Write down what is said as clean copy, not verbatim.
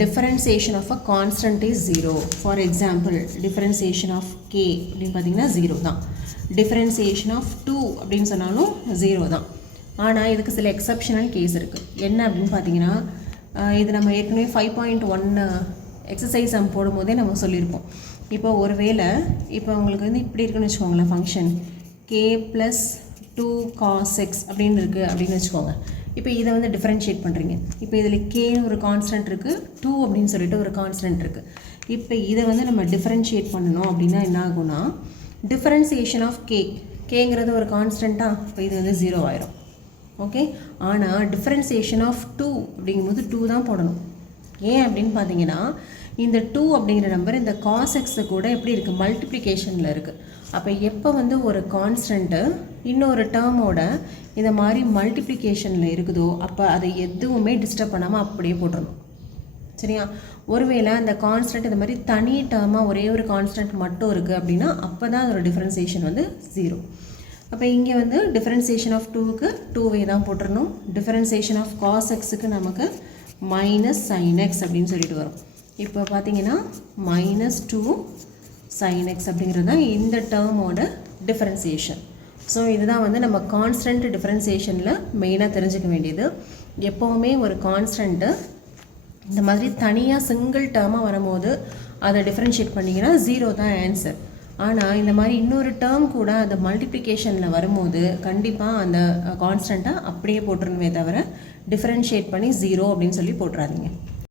differentiation of a constant is 0. For example, differentiation of k அப்படின்னு பார்த்தீங்கன்னா 0 தான். differentiation of 2 அப்படின்னு சொன்னாலும் 0 தான். ஆனால் இதுக்கு சில எக்ஸப்ஷனல் கேஸ் இருக்குது. என்ன அப்படின்னு பார்த்தீங்கன்னா, இது நம்ம ஏற்கனவே 5.1 எக்ஸசைஸ் நம்ம போடும்போதே நம்ம சொல்லியிருப்போம். இப்போ ஒருவேளை இப்போ உங்களுக்கு வந்து இப்படி இருக்குன்னு வச்சுக்கோங்களேன், ஃபங்க்ஷன் k + 2 cos x அப்படின்னு இருக்குது அப்படின்னு வச்சுக்கோங்க. இப்போ இதை வந்து டிஃப்ரென்ஷியேட் பண்ணுறீங்க. இப்போ இதில் கேன்னு ஒரு கான்ஸ்டன்ட் இருக்குது, 2 அப்படின்னு சொல்லிட்டு ஒரு கான்ஸ்டன்ட் இருக்குது. இப்போ இதை வந்து நம்ம டிஃப்ரென்ஷியேட் பண்ணணும் அப்படின்னா என்ன ஆகும்னா, டிஃப்ரென்சியேஷன் ஆஃப் கேங்கிறது ஒரு கான்ஸ்டண்ட்டாக, இப்போ இது வந்து 0 ஆயிரும். ஓகே, ஆனால் டிஃப்ரென்சியேஷன் ஆஃப் 2 அப்படிங்கும்போது 2 தான் போடணும். ஏன் அப்படின்னு பார்த்தீங்கன்னா, இந்த 2 அப்படிங்கிற நம்பர் இந்த காஸ் எக்ஸு கூட எப்படி இருக்குது, மல்டிப்ளிகேஷனில் இருக்குது. அப்போ எப்போ வந்து ஒரு கான்ஸ்டண்ட்டு இன்னொரு டேர்மோட இந்த மாதிரி மல்டிப்ளிகேஷனில் இருக்குதோ அப்போ அதை எதுவுமே டிஸ்டர்ப் பண்ணாமல் அப்படியே போட்டுடணும். சரியா? ஒருவேளை அந்த கான்ஸ்டன்ட் இந்த மாதிரி தனி டேர்மாக ஒரே ஒரு கான்ஸ்டன்ட் மட்டும் இருக்குது அப்படின்னா அப்போ தான் அதோட டிஃப்ரென்சியேஷன் வந்து 0. அப்போ இங்கே வந்து டிஃப்ரென்சியேஷன் ஆஃப் 2க்கு 2வே தான் போட்டுடணும். டிஃப்ரென்சியேஷன் ஆஃப் காஸ் எக்ஸுக்கு நமக்கு -sin x அப்படின்னு சொல்லிட்டு வரும். இப்போ பார்த்தீங்கன்னா -2 sin x அப்படிங்கிறது தான் இந்த டேர்மோட டிஃப்ரென்சியேஷன். ஸோ இதுதான் வந்து நம்ம கான்ஸ்டன்ட் டிஃப்ரென்சியேஷனில் மெயினாக தெரிஞ்சுக்க வேண்டியது. எப்போவுமே ஒரு கான்ஸ்டன்ட்டு இந்த மாதிரி தனியாக சிங்கிள் டேர்மாக வரும்போது அதை டிஃப்ரென்ஷியேட் பண்ணிங்கன்னா 0 தான் ஆன்சர். ஆனால் இந்த மாதிரி இன்னொரு டேர்ம் கூட அந்த மல்டிப்ளிகேஷனில் வரும்போது கண்டிப்பாக அந்த கான்ஸ்டண்ட்டாக அப்படியே போட்டுருணுமே தவிர டிஃப்ரென்ஷியேட் பண்ணி 0 அப்படின்னு சொல்லி போட்டுறாதீங்க.